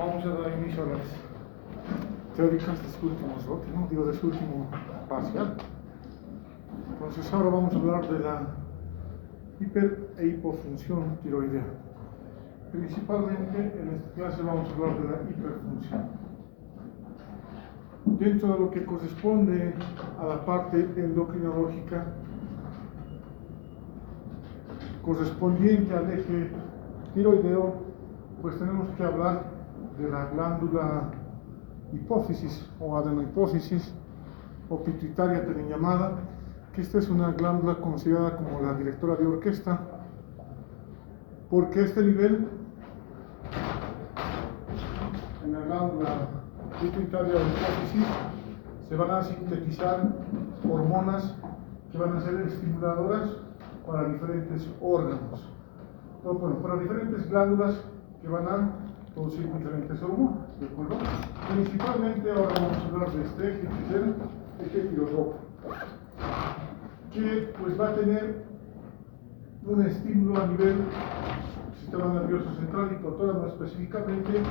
vamos a dar inicio a las teóricas de su último slot, ¿no? Digo, de su último parcial. Entonces ahora vamos a hablar de la hiper e hipofunción tiroidea. Principalmente en esta clase vamos a hablar de la hiperfunción. Dentro de lo que corresponde a la parte endocrinológica correspondiente al eje tiroideo, pues tenemos que hablar de la glándula hipófisis o adenohipófisis o pituitaria también llamada, que esta es una glándula considerada como la directora de orquesta, porque a este nivel, en la glándula pituitaria o hipófisis, se van a sintetizar hormonas que van a ser estimuladoras para diferentes órganos, para diferentes glándulas que van a producir diferentes hormonas, ¿de acuerdo? Principalmente ahora vamos a hablar de este eje, que es el eje tirotropo, que pues va a tener un estímulo a nivel sistema nervioso central y hipotálamo específicamente,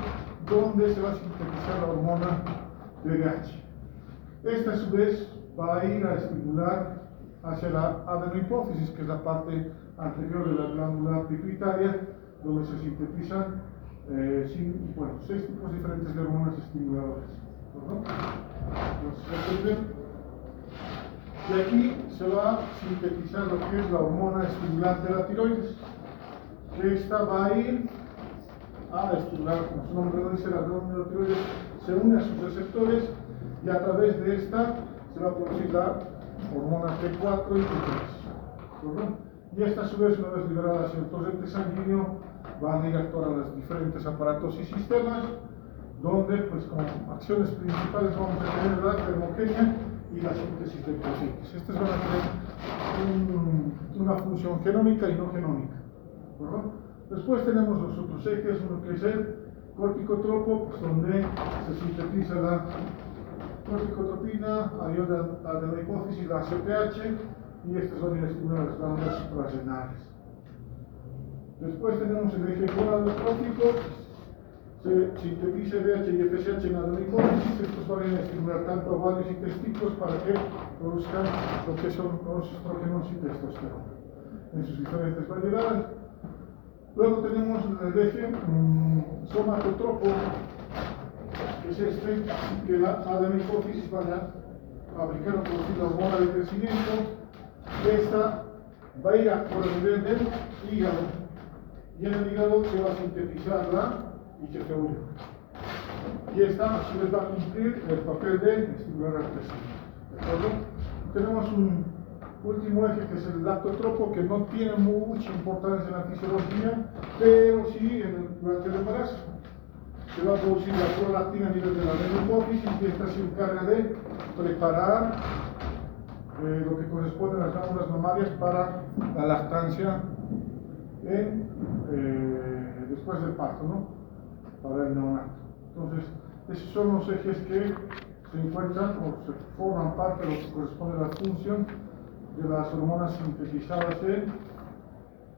donde se va a sintetizar la hormona DHT. Esta a su vez va a ir a estimular hacia la adenohipófisis, que es la parte anterior de la glándula pituitaria, donde se sintetizan 6 tipos diferentes de hormonas estimuladoras. Entonces, y aquí se va a sintetizar lo que es la hormona estimulante de la tiroides, que esta va a ir a estimular, como su nombre lo dice, la glándula de la tiroides se une a sus receptores y a través de esta se va a producir la hormona T4 y T3. Y esta a su vez, una vez liberada hacia el torrente sanguíneo, van a ir a actuar a los diferentes aparatos y sistemas, donde pues como acciones principales vamos a tener la termogenia y la síntesis de proteínas. Estas van a tener una función genómica y no genómica. Después tenemos los otros ejes, uno que es el corticotropo, pues, donde se sintetiza la corticotropina, adenohipófisis, la ACTH, y estas van a estimular las glándulas suprarrenales. Después tenemos el eje gonadotrófico, se sintetiza DH y FSH en adenohipófisis, estos van a estimular tanto ovarios y testículos para que produzcan lo que son los estrógenos y testosterona en sus diferentes variedades. Luego tenemos el eje somatotropo, que es este, que la adenohipófisis va a fabricar o producir la hormona de crecimiento. Esta va a ir por el nivel del hígado, y en el hígado se va a sintetizar la IGF-1. Y esta a su vez va a cumplir el papel de estimular el crecimiento. Tenemos un último eje que es el lactotropo, que no tiene mucha importancia en la fisiología, pero sí durante el embarazo. Se va a producir la prolactina a nivel de la adenohipófisis y esta se encarga de preparar lo que corresponde a las glándulas mamarias para la lactancia después del parto, ¿no? Para el neonato. Entonces, esos son los ejes que se encuentran o se forman parte de lo que corresponde a la función de las hormonas sintetizadas en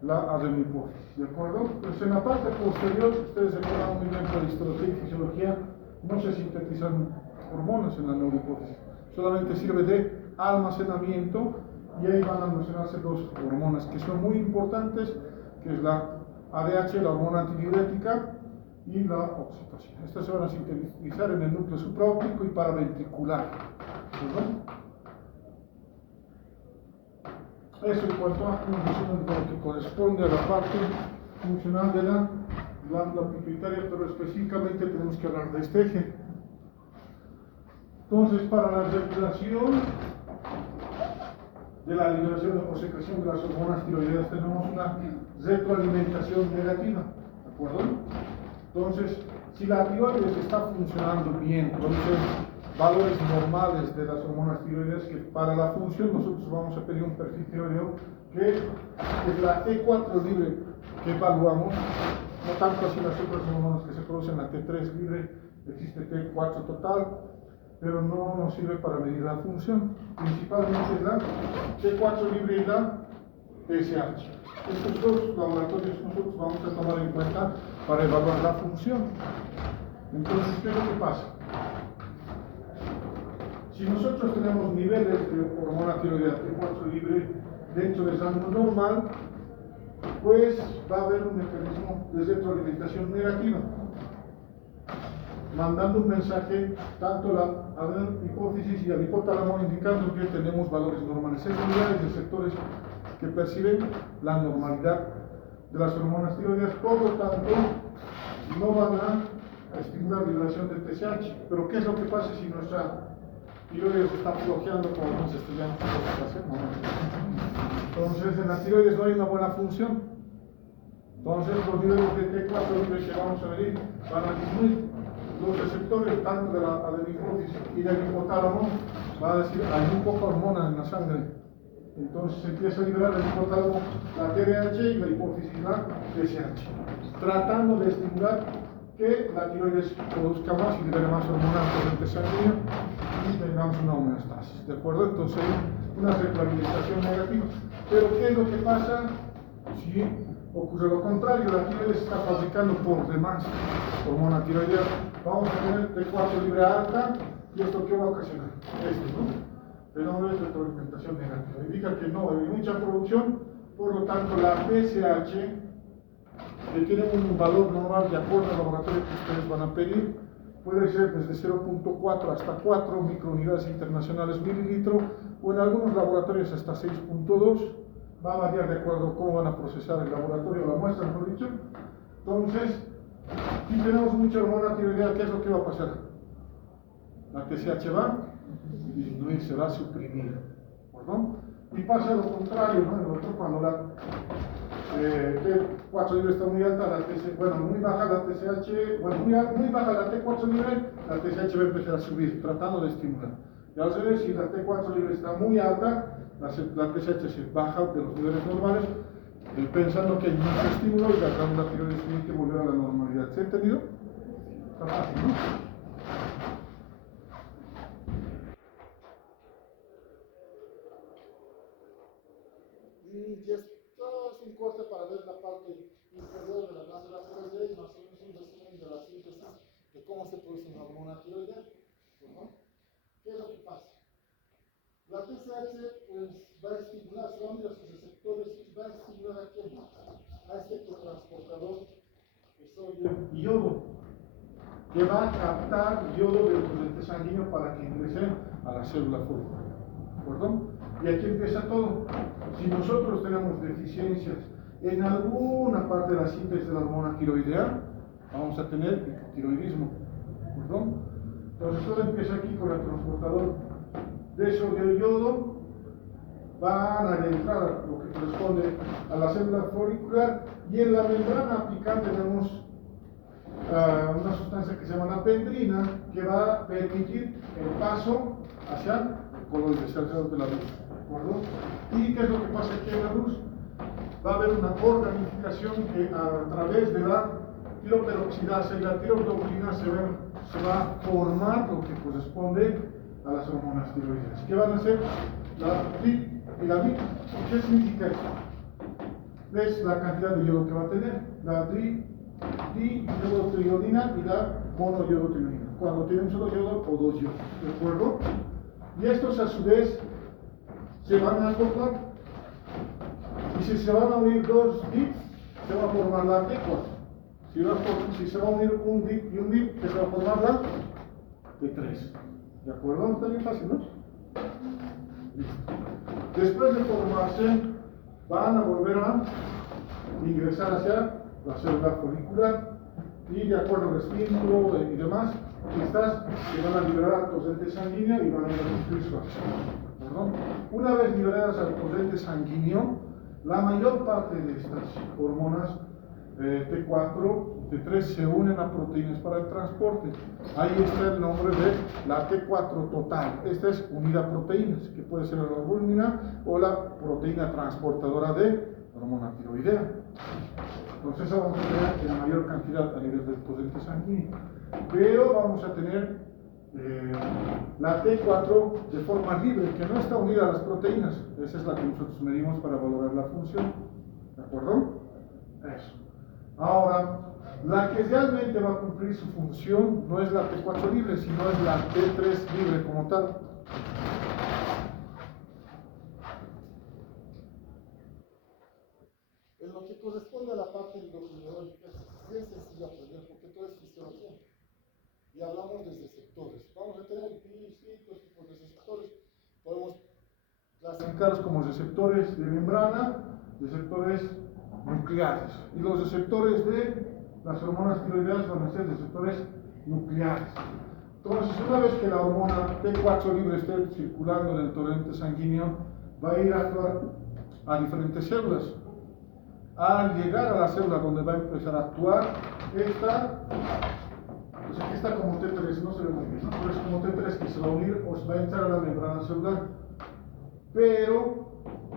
la adenohipófisis, ¿de acuerdo? Pues en la parte posterior, ustedes recuerdan muy bien que la histología y fisiología no se sintetizan hormonas en la neurohipófisis, solamente sirve de almacenamiento, y ahí van a almacenarse dos hormonas que son muy importantes, que es la ADH, la hormona antidiurética, y la oxitocina. Estas se van a sintetizar en el núcleo supraóptico y paraventricular, ¿verdad? Eso en cuanto a lo que corresponde a la parte funcional de la glándula pituitaria, pero específicamente tenemos que hablar de este eje. Entonces, para la regulación de la liberación o secreción de las hormonas tiroideas tenemos una retroalimentación negativa, ¿de acuerdo? Entonces, si la tiroides está funcionando bien, entonces valores normales de las hormonas tiroideas, que para la función nosotros vamos a pedir un perfil tiroideo que es la T4 libre que evaluamos, no tanto así las otras hormonas que se producen, la T3 libre, existe T4 total, pero no nos sirve para medir la función. Principalmente es la T4 libre y la TSH. Estos dos laboratorios nosotros vamos a tomar en cuenta para evaluar la función. Entonces, ¿qué es lo que pasa? Si nosotros tenemos niveles de hormona tiroidea T4 libre dentro del rango normal, pues va a haber un mecanismo de retroalimentación negativa, mandando un mensaje tanto a la hipófisis y al hipotálamo indicando que tenemos valores normales. Hay unidades de sectores que perciben la normalidad de las hormonas tiroideas, por lo tanto no van a estimular liberación del TSH. Pero ¿qué es lo que pasa si nuestra tiroides está flojeando como nos estudiamos en esta clase? Entonces en las tiroides no hay una buena función. Entonces los niveles de T4 libres que vamos a medir van a disminuir. Los receptores tanto de la hipófisis y del hipotálamo va a decir hay muy poca hormona en la sangre. Entonces se empieza a liberar el hipotálamo la TRH y la hipófisis la TSH, tratando de estimular que la tiroides produzca más y libere más hormona corriente sanguínea y tengamos una homeostasis, ¿de acuerdo? Entonces una retroalimentación negativa. Pero ¿qué es lo que pasa si ocurre lo contrario? La tiroides está fabricando por demás hormona tiroidea. Vamos a tener T4 libre alta y esto ¿qué va a ocasionar? Esto, ¿no? Fenómeno de retroalimentación negativa. Indica que no hay mucha producción, por lo tanto la TSH, que tiene un valor normal de acuerdo al laboratorio que ustedes van a pedir, puede ser desde 0.4 hasta 4 microunidades internacionales mililitro, o en algunos laboratorios hasta 6.2, va a variar de acuerdo a cómo van a procesar el laboratorio, la muestra, mejor dicho. Entonces, si tenemos mucha hormona tiroidea, ¿qué es lo que va a pasar? La TSH va a disminuir, se va a suprimir, ¿no? Y pasa lo contrario, ¿no? El otro, cuando la T4 libre está muy alta, la TSH, bueno, muy baja la TSH, bueno, muy baja la T4 libre, la TSH va a empezar a subir, tratando de estimular. Y al revés, si la T4 libre está muy alta, la TSH se baja de los niveles normales, pensando que hay mucho estímulo y la glándula tiroides tiene que volver a la normalidad. ¿Se ha entendido? Está fácil, ¿no? Y esto es un corte para ver la parte inferior de la glándula tiroidea y más o menos un resumen de la síntesis de cómo se produce una hormona tiroidea, ¿no? ¿Qué es lo que pasa? La TSH pues, va a estimular, se va a unir a sus receptores y va a estimular a quién? A este transportador de sodio y yodo, que va a captar yodo del torrente sanguíneo para que ingrese a la célula folicular, ¿de acuerdo? Y aquí empieza todo. Si nosotros tenemos deficiencias en alguna parte de la síntesis de la hormona tiroidea, vamos a tener hipotiroidismo, ¿de acuerdo? Entonces todo empieza aquí con el transportador de sodio y yodo, van a entrar a lo que corresponde a la célula folicular y en la membrana apical tenemos una sustancia que se llama la pendrina que va a permitir el paso hacia el coloide, hacia el de la luz, ¿de acuerdo? ¿Y qué es lo que pasa aquí en la luz? Va a haber una organificación que a través de la tiroperoxidasa y la tiroglobulina se va a formar lo que corresponde a las hormonas tiroideas. ¿Qué van a hacer? La tri y la mi. ¿Qué significa esto? ¿Ves la cantidad de yodo que va a tener? La di-yodotriionina y la monoyodotriionina. Cuando tienen un solo yodo o dos yodos, ¿de acuerdo? Y estos a su vez se van a acoplar. Y si se van a unir dos DIP, se va a formar la T4. Si se va a unir un DIP y un DIP, se va a formar la T3. ¿De acuerdo? Está bien fácil, ¿no? Listo. Después de formarse, van a volver a ingresar hacia la célula folicular y de acuerdo al estímulo y demás, estas se van a liberar al torrente sanguíneo y van a cumplir su acción. ¿De acuerdo? Una vez liberadas al torrente sanguíneo, la mayor parte de estas hormonas T4, T3 se unen a proteínas para el transporte. Ahí está el nombre de la T4 total. Esta es unida a proteínas, que puede ser la albúmina o la proteína transportadora de hormona tiroidea. Entonces esa vamos a tener en mayor cantidad a nivel del torrente sanguíneo. Pero vamos a tener la T4 de forma libre, que no está unida a las proteínas. Esa es la que nosotros medimos para valorar la función. ¿De acuerdo? Eso. Ahora, La que realmente va a cumplir su función no es la T4 libre, sino es la T3 libre como tal. En lo que corresponde a la parte endocrinológica es bien sencillo aprender porque todo es fisiología. Y hablamos desde sectores. Vamos a tener distintos tipos de receptores. Podemos clasificarlos como receptores de membrana, receptores nucleares. Y los receptores de las hormonas tiroideas van a ser receptores nucleares. Entonces, una vez que la hormona T4 libre esté circulando en el torrente sanguíneo, va a ir a actuar a diferentes células. Al llegar a la célula donde va a empezar a actuar, esta, pues aquí está como T3, no se ve muy bien, ¿no? Pero es como T3 que se va a unir o se va a entrar a la membrana celular. Pero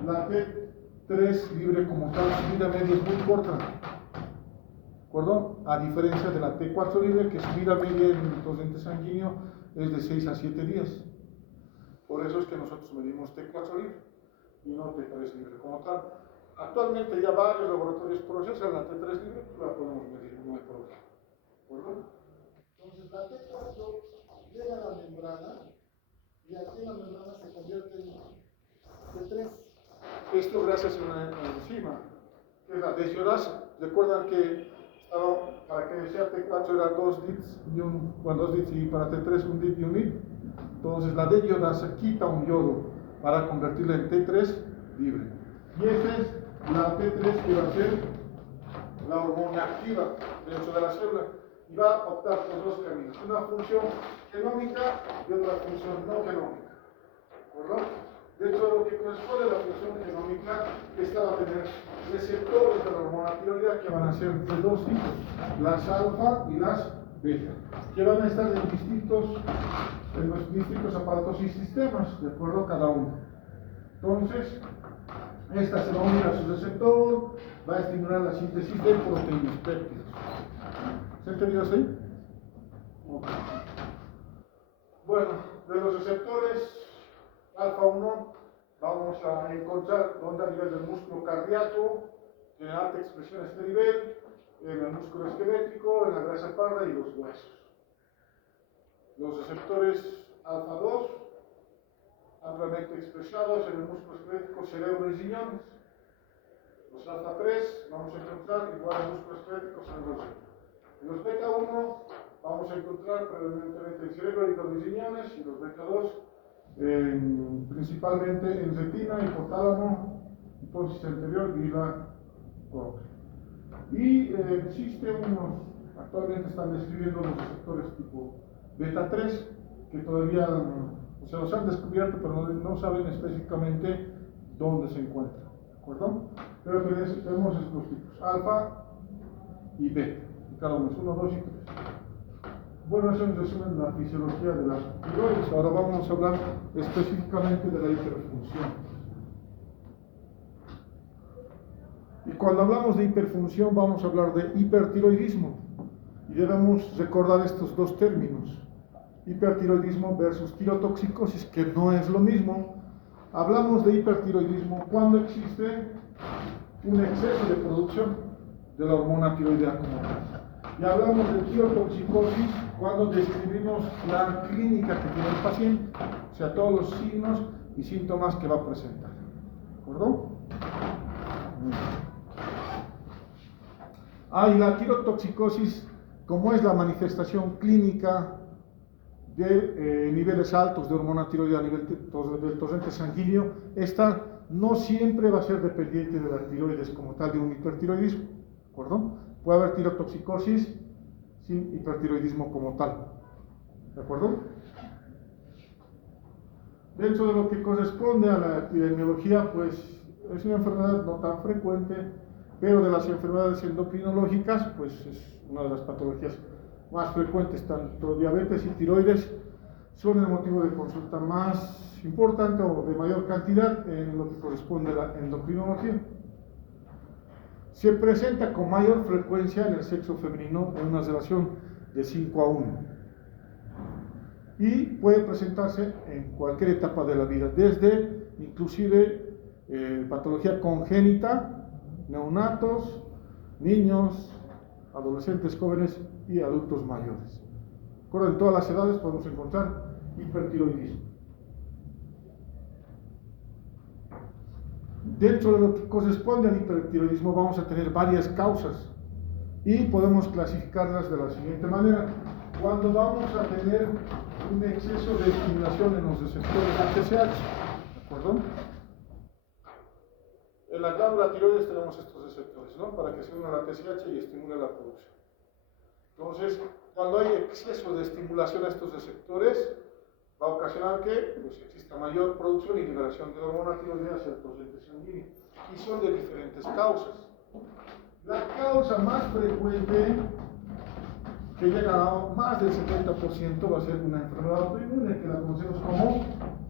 la T3 libre como tal, su vida media es muy corta. ¿De acuerdo? A diferencia de la T4 libre, que su vida media en el torrente sanguíneo es de 6 a 7 días. Por eso es que nosotros medimos T4 libre y no T3 libre como tal. Actualmente ya varios laboratorios procesan la T3 libre, pues la podemos medir, no hay problema. ¿De acuerdo? Entonces la T4 llega a la membrana y aquí en la membrana se convierte en T3. Esto gracias a una enzima, que es la desiodasa. Recuerdan que para que sea T4 era 2 DITs y 2 DITs y para T3 un DIT y un DIT. Entonces la desiodasa quita un yodo para convertirla en T3 libre. Y esa es la T3 que va a ser la hormona activa dentro de la célula. Y va a optar por dos caminos, una función genómica y otra función no genómica. ¿Verdad? Dentro de lo que corresponde a la función genómica, esta va a tener receptores de la hormona tiroidea que van a ser de dos tipos, las alfa y las beta, que van a estar en los distintos aparatos y sistemas, de acuerdo a cada uno. Entonces, esta se va a unir a su receptor, va a estimular la síntesis de proteínas péptidos. ¿Se ha entendido así? Okay. Bueno, de los receptores alfa 1 vamos a encontrar donde a nivel del músculo cardíaco, tiene alta expresión a este nivel, en el músculo esquelético, en la grasa parda y los huesos. Los receptores alfa 2, ampliamente expresados en el músculo esquelético, cerebro y riñones. Los alfa 3 vamos a encontrar igual en músculos esqueléticos en los riñones. En los beta 1 vamos a encontrar predominantemente el cerebro y los riñones, y los beta 2 principalmente en retina, hipotálamo, hipófisis anterior y la córtea. Y actualmente están describiendo los receptores tipo beta 3, que todavía se los han descubierto, pero no saben específicamente dónde se encuentran, ¿de acuerdo? Pero tenemos estos tipos, alfa y beta, y cada uno es 1, 2 y 3. Bueno, eso en resumen la fisiología de las tiroides. Ahora vamos a hablar específicamente de la hiperfunción. Y cuando hablamos de hiperfunción vamos a hablar de hipertiroidismo. Y debemos recordar estos dos términos. Hipertiroidismo versus tirotoxicosis, que no es lo mismo. Hablamos de hipertiroidismo cuando existe un exceso de producción de la hormona tiroidea como tal. Y hablamos de tirotoxicosis cuando describimos la clínica que tiene el paciente, o sea, todos los signos y síntomas que va a presentar. ¿De acuerdo? Y la tirotoxicosis, como es la manifestación clínica de niveles altos de hormona tiroidea a nivel del torrente sanguíneo, esta no siempre va a ser dependiente de la tiroides como tal, de un hipertiroidismo. ¿De acuerdo? Puede haber tirotoxicosis sin hipertiroidismo como tal. ¿De acuerdo? Dentro de lo que corresponde a la epidemiología, pues es una enfermedad no tan frecuente, pero de las enfermedades endocrinológicas, pues es una de las patologías más frecuentes, tanto diabetes y tiroides son el motivo de consulta más importante o de mayor cantidad en lo que corresponde a la endocrinología. Se presenta con mayor frecuencia en el sexo femenino en una relación de 5 a 1 y puede presentarse en cualquier etapa de la vida, desde inclusive patología congénita, neonatos, niños, adolescentes, jóvenes y adultos mayores. En todas las edades podemos encontrar hipertiroidismo. Dentro de lo que corresponde al hipertiroidismo vamos a tener varias causas y podemos clasificarlas de la siguiente manera. Cuando vamos a tener un exceso de estimulación en los receptores de TSH, ¿de acuerdo? En la glándula tiroides tenemos estos receptores, ¿no? Para que se una la TSH y estimule la producción. Entonces, cuando hay exceso de estimulación a estos receptores, va a ocasionar que pues, exista mayor producción y liberación de la hormona tiroidea hacia el torrente sanguíneo. Y son de diferentes causas. La causa más frecuente, que llega a más del 70%, va a ser una enfermedad autoinmune, que la conocemos como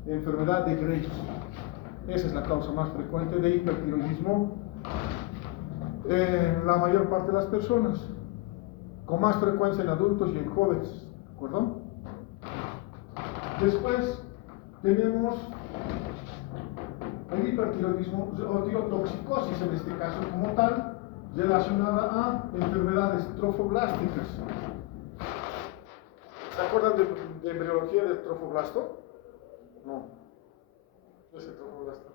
enfermedad de Graves. Esa es la causa más frecuente de hipertiroidismo en la mayor parte de las personas, con más frecuencia en adultos y en jóvenes, ¿de acuerdo? Después tenemos el hipertiroidismo o tirotoxicosis en este caso como tal, relacionada a enfermedades trofoblásticas. ¿Se acuerdan de embriología del trofoblasto? No. ¿Qué es el trofoblasto?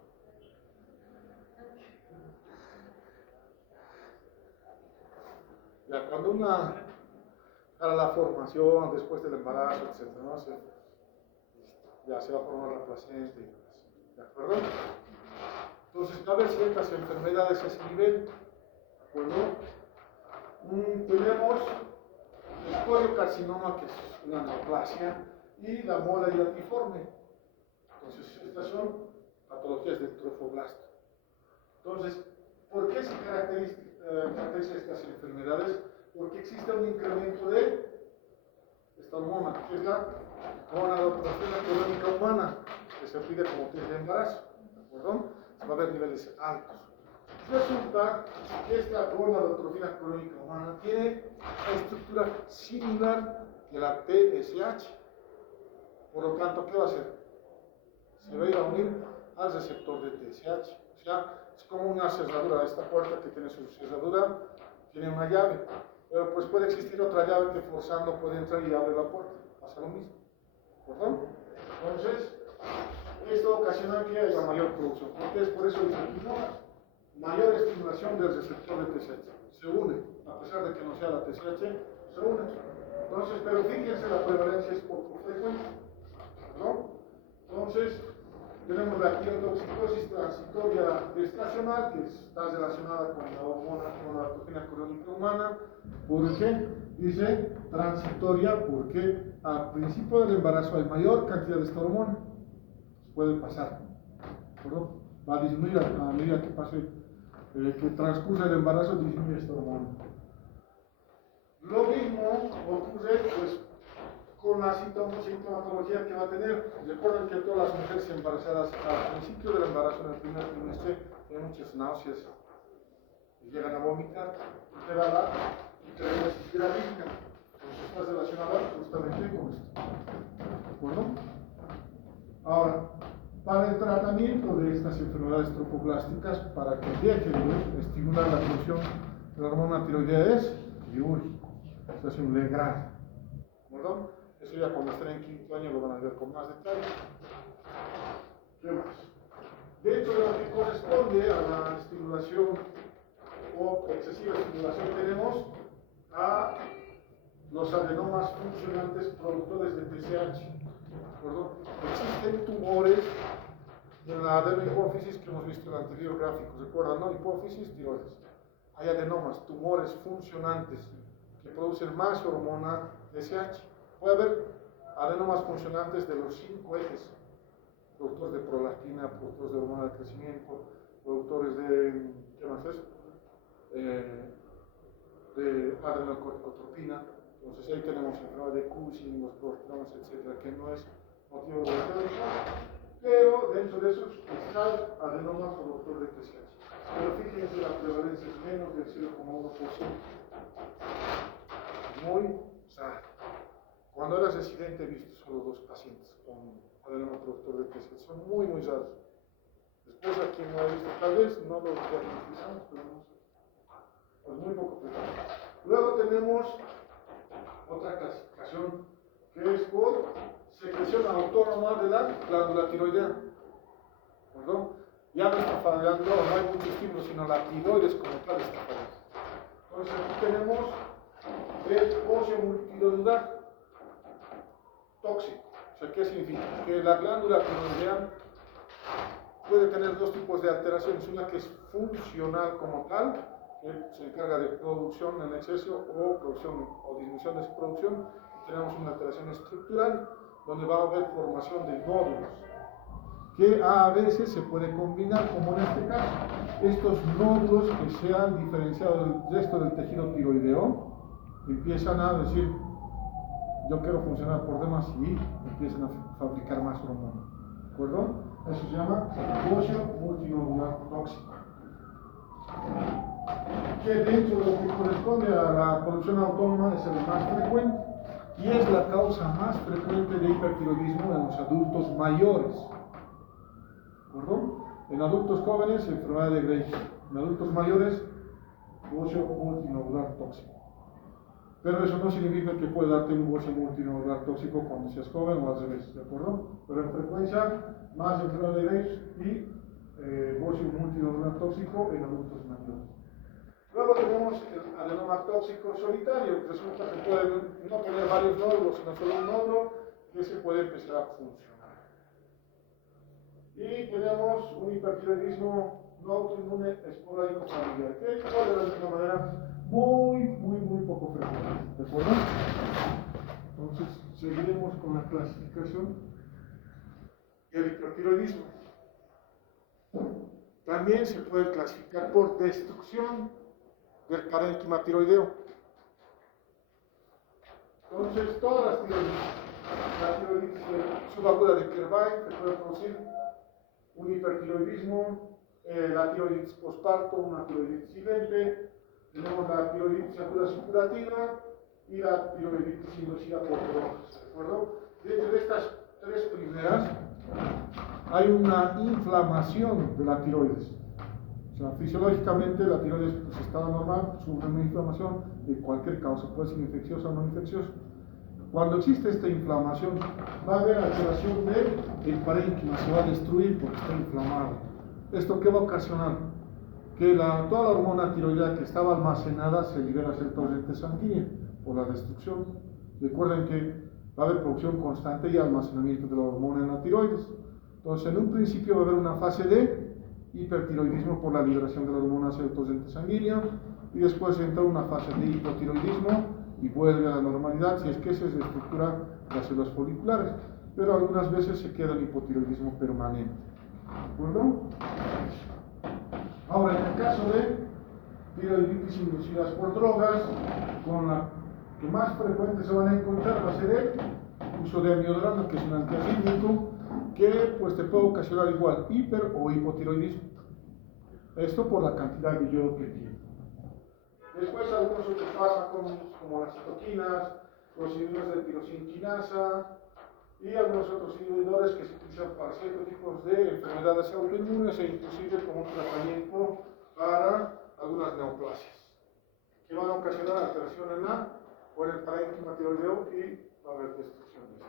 Ya, cuando para la formación, después del embarazo, etc., ¿no? Ya se va a formar la placenta y demás. ¿De acuerdo? Entonces, va a haber ciertas enfermedades a ese nivel. ¿De acuerdo? Tenemos el coriocarcinoma, que es una neoplasia, y la mola hiatiforme. Entonces, estas son patologías del trofoblasto. Entonces, ¿por qué se caracterizan estas enfermedades? Porque existe un incremento de esta hormona, que es la gonadotrofina clónica humana, que se pide como test de embarazo. ¿De acuerdo? Va a haber niveles altos. Resulta que esta gonadotrofina clónica humana tiene una estructura similar que la TSH. Por lo tanto, ¿qué va a hacer? Se va a ir a unir al receptor de TSH. O sea, es como una cerradura. Esta puerta que tiene su cerradura tiene una llave. Pero pues puede existir otra llave que forzando puede entrar y abre la puerta. Pasa lo mismo. ¿Perdón? Entonces, esto ocasiona que haya mayor producción. Entonces, por eso dice aquí, no, mayor estimulación del receptor de TSH. Se une, a pesar de que no sea la TSH, se une. Entonces, pero fíjense, la prevalencia es poco frecuente. ¿No? Entonces, tenemos la tirotoxicosis transitoria estacional, que está relacionada con la hormona, con la toxina clónica humana. ¿Por qué? Dice transitoria porque al principio del embarazo hay mayor cantidad de esta hormona. Puede pasar. ¿No? Va a disminuir a medida que pase, que transcurre el embarazo, disminuye esta hormona. Lo mismo ocurre, pues, con la sintomatología que va a tener. Recuerden que todas las mujeres embarazadas al principio del embarazo, en el primer trimestre, tienen muchas náuseas y llegan a vomitar, y te va a dar hidrocefalia gravídica. Entonces está relacionada justamente con esto. ¿De acuerdo? Ahora, para el tratamiento de estas enfermedades trofoblásticas, para que deje de estimular la producción de la hormona tiroidea es quirúrgico. Esta es un Legrand. ¿De acuerdo? Eso ya cuando estén en quinto año lo van a ver con más detalle. ¿Qué más? Dentro de lo que corresponde a la estimulación o excesiva estimulación, tenemos a los adenomas funcionantes productores de TSH. ¿De acuerdo? Existen tumores en la adenohipófisis que hemos visto en el anterior gráfico. ¿Recuerdan, no? Hipófisis, tiroides. Hay adenomas, tumores funcionantes que producen más hormona TSH. Puede haber adenomas funcionantes de los 5 ejes, productores de prolactina, productores de hormona de crecimiento, productores de, ¿qué más es? De adenocorticotropina. Entonces ahí tenemos enfermedad de Cushing, los prostromas, etcétera, que no es motivo de teórico, pero dentro de eso está el adenoma productor de TSH. Pero fíjense, la prevalencia es menos del 0,1%. Muy raro. Cuando era residente he visto solo 2 pacientes con adenoma productor de TSH. Son muy, muy raros. Después aquí no he visto, tal vez no lo diagnosticamos, pero no sé. Pues muy poco frecuente. Luego tenemos tenemos otra clasificación que es por secreción autónoma de la glándula tiroidea. ¿Perdón? Ya no está fallando, no hay mucho estímulo, sino la tiroides como tal está fallando. Entonces aquí tenemos el óseo multinodular tóxico. O sea, ¿qué significa? Que la glándula tiroidea puede tener dos tipos de alteraciones. Una que es funcional como tal, que se encarga de producción en exceso o producción o disminución de su producción. Y tenemos una alteración estructural, donde va a haber formación de nódulos, que a veces se puede combinar, como en este caso, estos nódulos que se han diferenciado del resto del tejido tiroideo, empiezan a decir, yo quiero funcionar por demás y empiezan a fabricar más hormonas. ¿De acuerdo? Eso se llama óseo multinodular tóxico. Que dentro de lo que corresponde a la producción autónoma es el más frecuente y es la causa más frecuente de hipertiroidismo en los adultos mayores. ¿De acuerdo? En adultos jóvenes, enfermedad de Graves. En adultos mayores, óseo multinodular tóxico. Pero eso no significa que pueda darte un óseo multinodular tóxico cuando seas joven o al revés, ¿de acuerdo? Pero en frecuencia, más enfermedad de Graves y óseo multinodular tóxico en adultos mayores. Luego tenemos el adenoma tóxico solitario, que resulta que puede no tener varios nódulos, sino solo un nódulo, que se puede empezar a funcionar. Y tenemos un hipertiroidismo no autoinmune esporádico familiar, que es de alguna manera muy poco frecuente, ¿de acuerdo? Entonces, seguiremos con la clasificación del hipertiroidismo. También se puede clasificar por destrucción del parénquima tiroideo. Entonces, todas las tiroides, la tiroides subaguda de Kervay, se puede producir un hipertiroidismo, la tiroiditis posparto, una tiroiditis silente, tenemos la tiroiditis aguda supurativa y la tiroiditis inducida por drogas, ¿de acuerdo? Dentro de estas tres primeras hay una inflamación de la tiroides. O sea, fisiológicamente la tiroides, pues, estado normal, sufre una inflamación de cualquier causa, puede ser infecciosa o no infecciosa. Cuando existe esta inflamación, va a haber alteración del parénquima, se va a destruir porque está inflamado. ¿Esto qué va a ocasionar? Que toda la hormona tiroidea que estaba almacenada se libera hacia el torrente sanguíneo por la destrucción. Recuerden que va a haber producción constante y almacenamiento de la hormona en la tiroides. Entonces, en un principio va a haber una fase de hipertiroidismo por la liberación de la hormona hacia el torrente sanguíneo y después entra una fase de hipotiroidismo y vuelve a la normalidad si es que esa es la estructura de las células foliculares, pero algunas veces se queda en hipotiroidismo permanente. ¿De acuerdo? Ahora, en el caso de tiroiditis inducidas por drogas, con la que más frecuente se van a encontrar va a ser el uso de amiodarona, que es un antiarrítmico, que pues te puede ocasionar igual hiper o hipotiroidismo. Esto por la cantidad de yodo que tiene. Después algunos otros fármacos como las citoquinas, los inhibidores de tirosinquinasa y algunos otros inhibidores que se utilizan para ciertos tipos de enfermedades autoinmunes e inclusive como un tratamiento para algunas neoplasias que van a ocasionar alteración en la o en el parénquima tiroideo y va a haber destrucción de esto.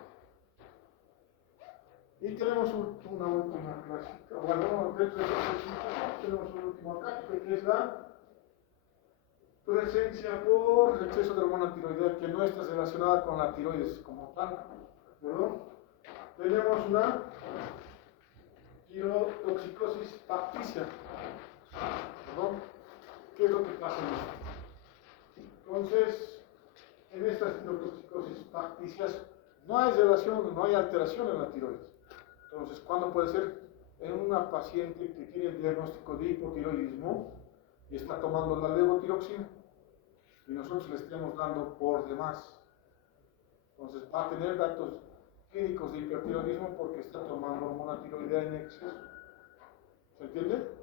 Y tenemos una última clásica, bueno, dentro de esta clasificación tenemos un último acá, que es la presencia por exceso de hormona tiroidea que no está relacionada con la tiroides como tal, ¿de acuerdo? Tenemos una tirotoxicosis facticia, ¿perdón? ¿Qué es lo que pasa en esto? Entonces, en estas tirotoxicosis facticias no hay relación, no hay alteración en la tiroides. Entonces, ¿cuándo puede ser? En una paciente que tiene el diagnóstico de hipotiroidismo y está tomando la levotiroxina y nosotros le estamos dando por demás. Entonces, va a tener datos clínicos de hipertiroidismo porque está tomando hormona tiroidea en exceso. ¿Se entiende?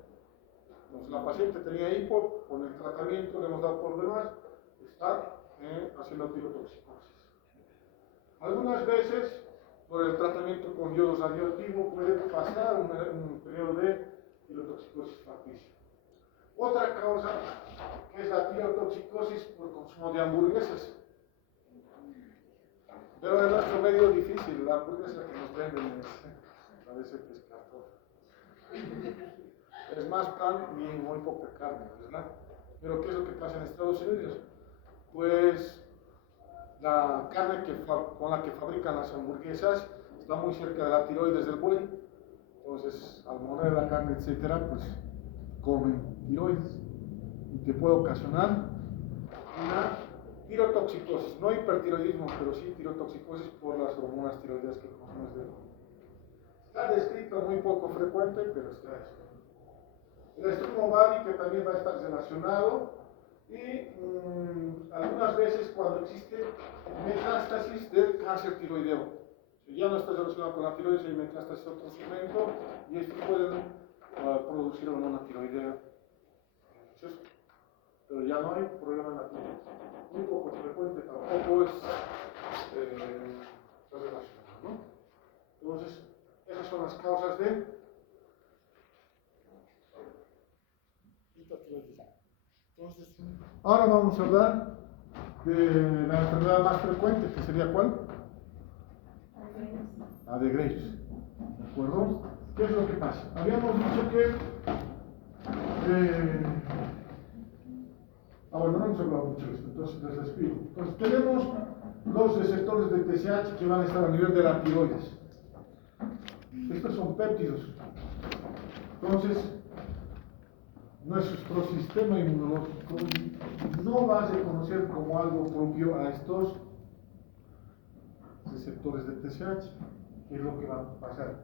Entonces, la paciente tenía hipo, con el tratamiento le hemos dado por demás, está haciendo tirotoxicosis. Algunas veces, por el tratamiento con yodo radioactivo, puede pasar un periodo de tirotoxicosis facticia. Otra causa, que es la tirotoxicosis por consumo como de hamburguesas. Pero en nuestro medio difícil, la hamburguesa que nos venden parece que es cartón. Es más pan y muy poca carne, ¿verdad? Pero ¿qué es lo que pasa en Estados Unidos? Pues la carne con la que fabrican las hamburguesas está muy cerca de la tiroides del buey. Entonces, al morder la carne, etcétera, pues comen tiroides y te puede ocasionar una tirotoxicosis, no hipertiroidismo, pero sí tirotoxicosis por las hormonas tiroideas que consumes de nuevo. Está descrito, muy poco frecuente, pero está esto. El estómago ovario, que también va a estar relacionado, y algunas veces cuando existe metástasis del cáncer tiroideo. Si ya no está relacionado con la tiroides, hay metástasis de otro segmento, y esto puede producir hormona tiroidea. Pero ya no hay problema en la tiroides. Muy poco frecuente, tampoco es relacionado, ¿no? Entonces, esas son las causas de hipertiroidismo. Entonces, ahora vamos a hablar de la enfermedad más frecuente, que sería ¿cuál? La de Graves. ¿De acuerdo? ¿Qué es lo que pasa? Habíamos dicho que bueno, no hemos hablado mucho de esto, entonces les explico. Entonces, tenemos los receptores de TSH que van a estar a nivel de la tiroides. Estos son péptidos. Entonces, nuestro sistema inmunológico no va a reconocer como algo propio a estos receptores de TSH. ¿Qué es lo que va a pasar?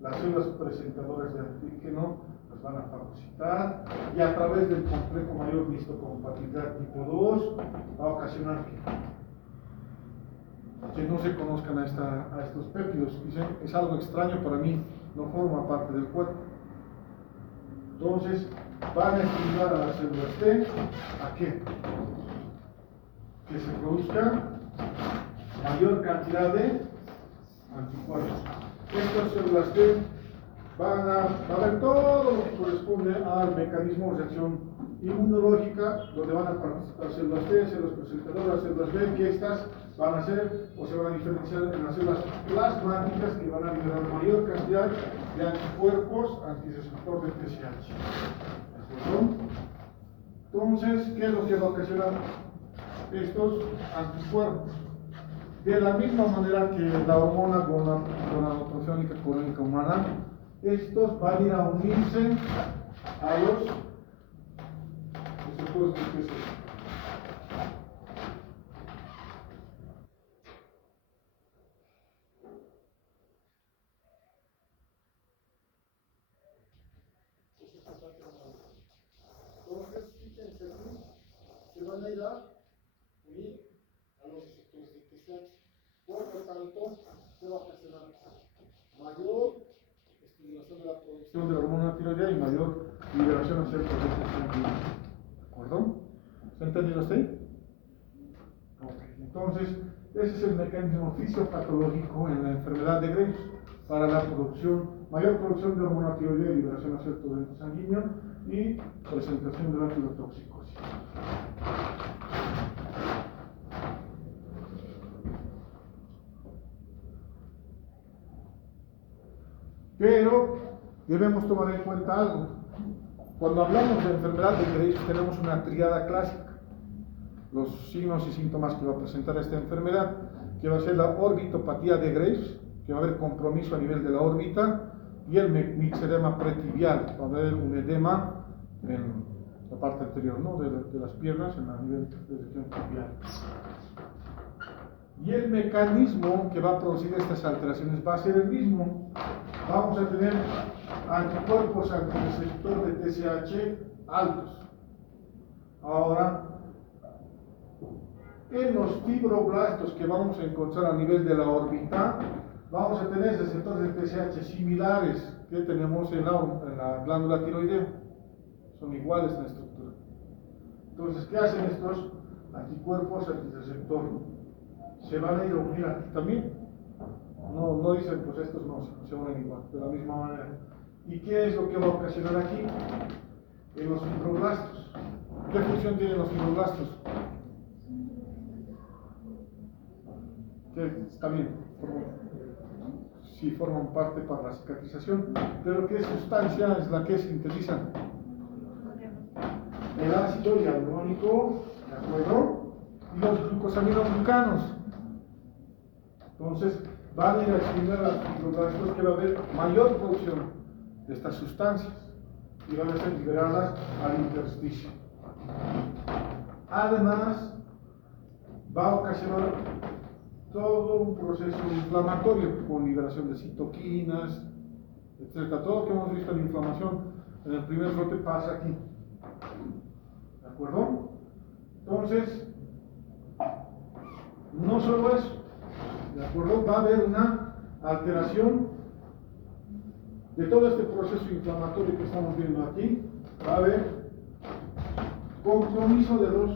Las células presentadoras de antígeno las van a fagocitar y a través del complejo mayor de histocompatibilidad tipo 2 va a ocasionar que no se conozcan a estos péptidos. Dicen, es algo extraño para mí, no forma parte del cuerpo. Entonces, van a estimular a las células T a qué? Que se produzca mayor cantidad de anticuerpos. Estas células T van a ver todo lo que corresponde al mecanismo de reacción inmunológica, donde van a participar células T, células presentadoras, células B, que estas van a ser o se van a diferenciar en las células plasmáticas que van a liberar mayor cantidad de anticuerpos antirreceptor de TSH. ¿De acuerdo? Entonces, ¿qué es lo que va a ocasionar estos anticuerpos? De la misma manera que la hormona gonadotrofiónica corónica humana, estos van a ir a unirse a los receptores de TSH. Entonces, fíjense aquí, se van a ir a unir a los receptores de TSH. Por lo tanto, se va a ocasionar mayor estimulación de la producción de la hormona tiroidea y mayor liberación hacia el proceso sanguíneo. ¿De acuerdo? ¿Se ha entendido hasta ahí? Okay. Entonces, ese es el mecanismo fisiopatológico en la enfermedad de Graves para la mayor producción de hormona tiroidea y liberación hacia el torrente sanguíneo y presentación de la tirotoxicosis. Pero debemos tomar en cuenta algo. Cuando hablamos de enfermedad de Graves tenemos una tríada clásica. Los signos y síntomas que va a presentar esta enfermedad, que va a ser la orbitopatía de Graves, que va a haber compromiso a nivel de la órbita, y el mixedema pretibial, va a haber un edema en la parte anterior, ¿no? de las piernas, en la nivel de región tibial. Y el mecanismo que va a producir estas alteraciones va a ser el mismo. Vamos a tener anticuerpos antirreceptor de TSH altos. Ahora, en los fibroblastos que vamos a encontrar a nivel de la órbita, vamos a tener receptores de TSH similares que tenemos en la glándula tiroidea. Son iguales en estructura. Entonces, ¿qué hacen estos anticuerpos antirreceptor? Se van a ir a unir aquí también. No dicen, pues estos no, se unen igual, de la misma manera. ¿Y qué es lo que va a ocasionar aquí? En los fibroblastos. ¿Qué función tienen los fibroblastos? está bien, sí forman parte para la cicatrización, pero ¿qué sustancia es la que sintetizan? El ácido hialurónico, ¿de acuerdo? Y los glucosaminoglicanos. Entonces, van a ir a estimular a los fibroblastos que va a haber mayor producción de estas sustancias y van a ser liberadas al intersticio. Además, va a ocasionar todo un proceso inflamatorio con liberación de citoquinas, etc. Todo lo que hemos visto en inflamación en el primer brote pasa aquí. ¿De acuerdo? Entonces, no solo eso, ¿de acuerdo? Va a haber una alteración de todo este proceso inflamatorio que estamos viendo aquí. Va a haber compromiso de los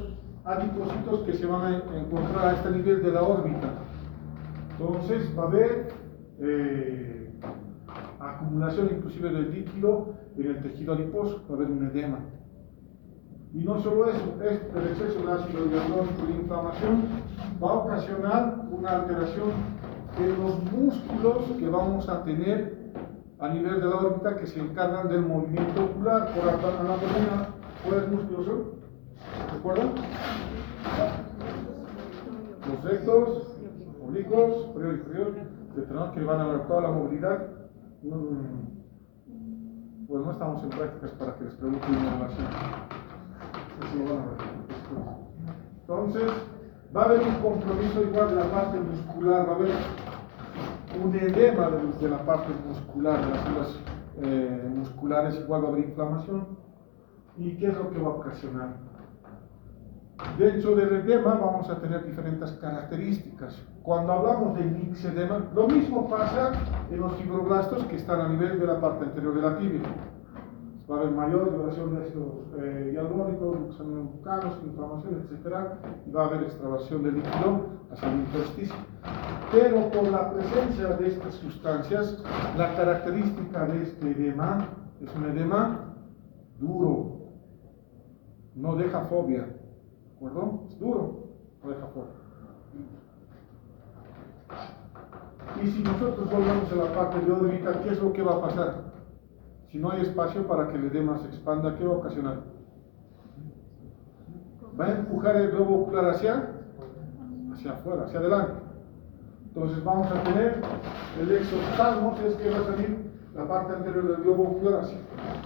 adipocitos que se van a encontrar a este nivel de la órbita. Entonces va a haber acumulación inclusive de líquido en el tejido adiposo, va a haber un edema. Y no solo eso, el exceso de ácido hialurónico y inflamación va a ocasionar una alteración en los músculos que vamos a tener a nivel de la órbita que se encargan del movimiento ocular. Por anatomía, ¿cuáles músculos son? ¿Recuerdan? Los rectos, oblicuos, superior y inferior, etcétera, que van a dar toda la movilidad. Pues no estamos en prácticas para que les pregunten una relación. Eso lo van a ver después. Entonces, va a haber un compromiso igual de la parte muscular, va a haber un edema de la parte muscular, de las células musculares, igual va a haber inflamación. ¿Y qué es lo que va a ocasionar? Dentro del edema vamos a tener diferentes características. Cuando hablamos de mixedema, lo mismo pasa en los fibroblastos que están a nivel de la parte anterior de la tibia. Va a haber mayor liberación de estos hialurónicos, glucosaminoglicanos, inflamación, etc. Y va a haber extravasación de líquido hacia el intersticio. Pero por la presencia de estas sustancias, la característica de este edema es un edema duro, no deja fobia, ¿de acuerdo? Es duro, no deja fobia. Y si nosotros volvemos a la parte de órbita, ¿qué es lo que va a pasar? Si no hay espacio para que el edema se expanda, ¿qué va a ocasionar? Va a empujar el globo ocular hacia afuera, hacia adelante. Entonces vamos a tener el exoftalmos, es que va a salir la parte anterior del globo ocular hacia afuera.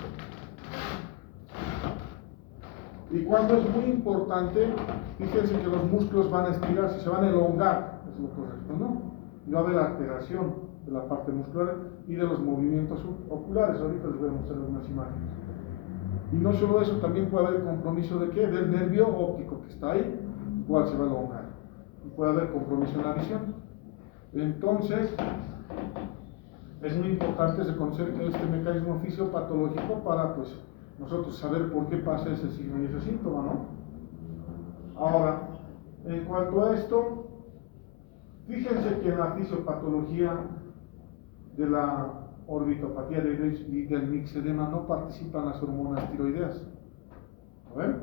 Y cuando es muy importante, fíjense que los músculos van a estirarse, se van a elongar, es lo correcto, ¿no? Y va a haber alteración de la parte muscular y de los movimientos oculares. Ahorita les voy a mostrar algunas imágenes. Y no solo eso, también puede haber compromiso de ¿qué? Del nervio óptico que está ahí, igual se va a elongar. Y puede haber compromiso en la visión. Entonces, es muy importante reconocer este mecanismo fisiopatológico para, pues, nosotros saber por qué pasa ese signo y ese síntoma, ¿no? Ahora, en cuanto a esto, fíjense que en la fisiopatología de la orbitopatía de Graves y del mixedema no participan las hormonas tiroideas. ¿A ver?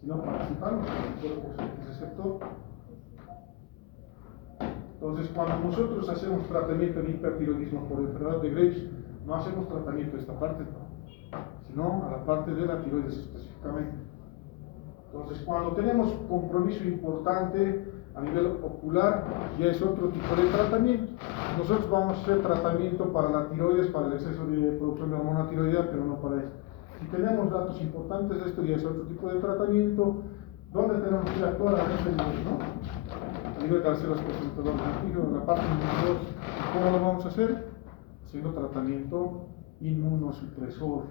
Si no participan, el cuerpo es receptor. Entonces, cuando nosotros hacemos tratamiento de hipertiroidismo por enfermedad de Graves, no hacemos tratamiento de esta parte, sino a la parte de la tiroides específicamente. Entonces, cuando tenemos compromiso importante a nivel ocular, ya es otro tipo de tratamiento. Nosotros vamos a hacer tratamiento para la tiroides, para el exceso de producción de hormona tiroidea, pero no para esto. Si tenemos datos importantes de esto, ya es otro tipo de tratamiento. ¿Dónde tenemos que actuar a este nivel, no? A nivel de las células presentadoras de antígeno, en la parte número 2. ¿Cómo lo vamos a hacer? Haciendo tratamiento inmunosupresor.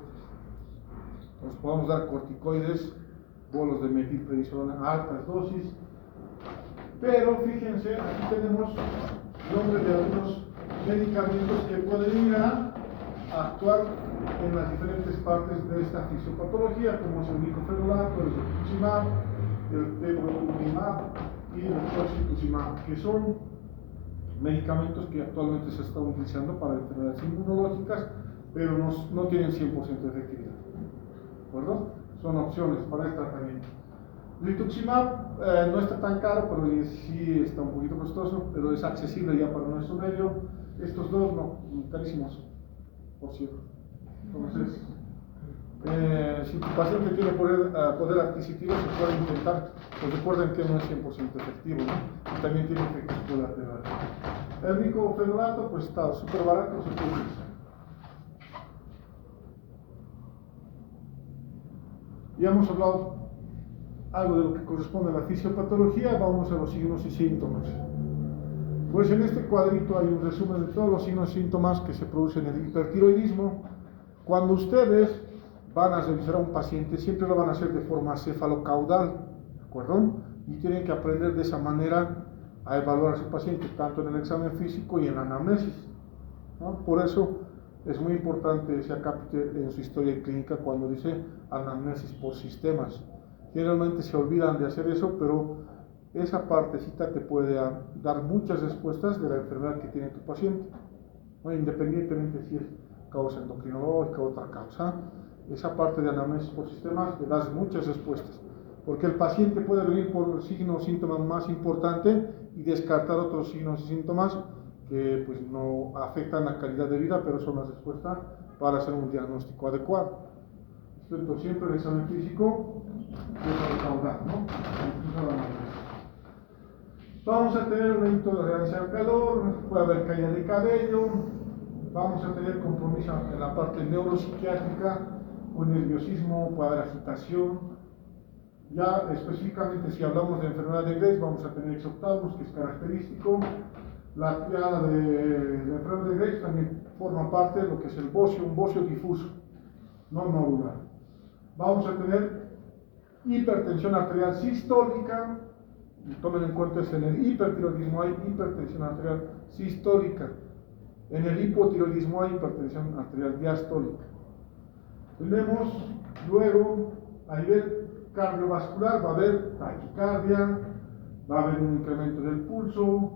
Nos podemos dar corticoides, bolos de metilprednisolona a altas dosis, pero fíjense, aquí tenemos nombres de algunos medicamentos que pueden ir a actuar en las diferentes partes de esta fisiopatología, como es el micofenolato, el rituximab, el pembrolizumab y el toxituzumab, que son medicamentos que actualmente se están utilizando para enfermedades inmunológicas, pero no tienen 100% de efectividad. ¿De acuerdo? Son opciones para el tratamiento. Rituximab no está tan caro, pero sí está un poquito costoso, pero es accesible ya para nuestro medio. Estos dos no, carísimos, por cierto. Entonces, si tu paciente tiene poder adquisitivo, se puede intentar, pues recuerden que no es 100% efectivo, ¿no? Y también tiene efectos colaterales. El micofenolato, pues está súper barato, se puede utilizar. Ya hemos hablado algo de lo que corresponde a la fisiopatología, vamos a los signos y síntomas. Pues en este cuadrito hay un resumen de todos los signos y síntomas que se producen en el hipertiroidismo. Cuando ustedes van a revisar a un paciente, siempre lo van a hacer de forma cefalocaudal, ¿de acuerdo? Y tienen que aprender de esa manera a evaluar a su paciente, tanto en el examen físico y en la anamnesis, ¿no? Por eso es muy importante ese acápite en su historia clínica cuando dice anamnesis por sistemas. Generalmente se olvidan de hacer eso, pero esa partecita te puede dar muchas respuestas de la enfermedad que tiene tu paciente, ¿no? Independientemente si es causa endocrinológica o otra causa. Esa parte de anamnesis por sistemas te da muchas respuestas, porque el paciente puede venir por el signo o síntoma más importante y descartar otros signos y síntomas que pues, no afectan la calidad de vida, pero son la respuesta para hacer un diagnóstico adecuado. Entonces, siempre el examen físico es caudal, ¿no? Vamos a tener una intolerancia al calor, puede haber caída de cabello, vamos a tener compromiso en la parte neuropsiquiátrica, con nerviosismo, puede haber agitación. Ya específicamente si hablamos de enfermedad de Graves, vamos a tener exoptalmos, que es característico. La triada de la enfermedad de Graves también forma parte de lo que es el bocio, un bocio difuso, no nodular. Vamos a tener hipertensión arterial sistólica, y tomen en cuenta que en el hipertiroidismo hay hipertensión arterial sistólica, en el hipotiroidismo hay hipertensión arterial diastólica. Tenemos luego a nivel cardiovascular, va a haber taquicardia, va a haber un incremento del pulso,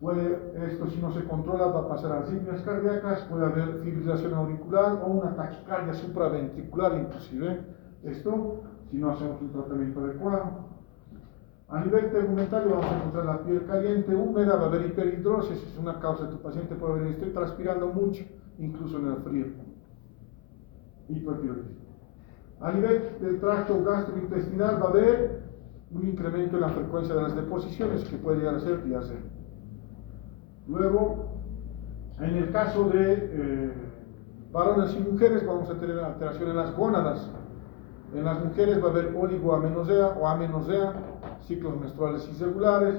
esto si no se controla va a pasar a arritmias cardíacas, puede haber fibrilación auricular o una taquicardia supraventricular inclusive, esto si no hacemos un tratamiento adecuado. A nivel tegumentario vamos a encontrar la piel caliente, húmeda, va a haber hiperhidrosis, es una causa de tu paciente puede venir, estoy transpirando mucho, incluso en el frío. Hipertiroidismo. A nivel del tracto gastrointestinal va a haber un incremento en la frecuencia de las deposiciones que puede llegar a ser diarrea. Luego, en el caso de varones y mujeres vamos a tener alteración en las gónadas. En las mujeres va a haber oligoamenorrea o amenorrea, ciclos menstruales irregulares.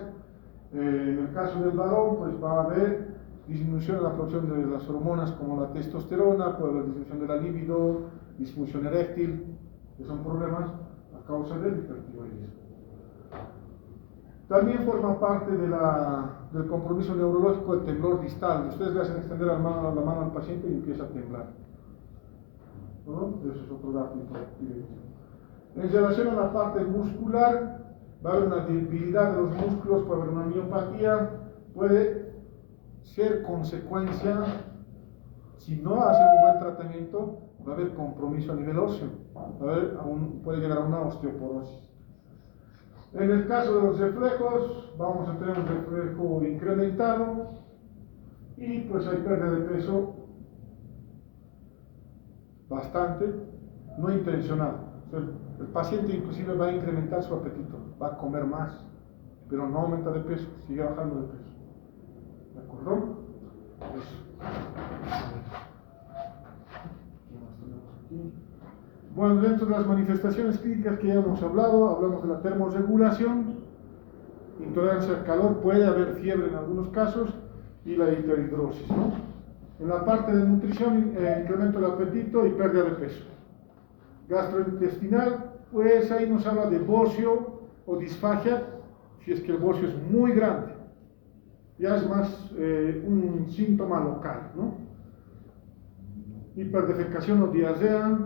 En el caso del varón, pues va a haber disminución en la producción de las hormonas como la testosterona, puede haber disminución de la libido, disfunción eréctil, que son problemas a causa del hipertiroidismo. También forma parte del compromiso neurológico el temblor distal. Ustedes le hacen extender la mano al paciente y empieza a temblar, ¿no? Eso es otro dato importante. En relación a la parte muscular, va a haber una debilidad de los músculos, puede haber una miopatía, puede ser consecuencia, si no hace un buen tratamiento, va a haber compromiso a nivel óseo, puede llegar a una osteoporosis. En el caso de los reflejos, vamos a tener un reflejo incrementado y pues hay pérdida de peso bastante, no intencionado. O sea, el paciente inclusive va a incrementar su apetito, va a comer más, pero no aumenta de peso, sigue bajando de peso. ¿De acuerdo? Bueno, dentro de las manifestaciones clínicas que ya hemos hablado, hablamos de la termorregulación, intolerancia al calor, puede haber fiebre en algunos casos y la hiperhidrosis, ¿no? En la parte de nutrición, incremento del apetito y pérdida de peso. Gastrointestinal, pues ahí nos habla de bocio o disfagia, si es que el bocio es muy grande. Ya es más un síntoma local, ¿no? Hiperdefecación o diarrea,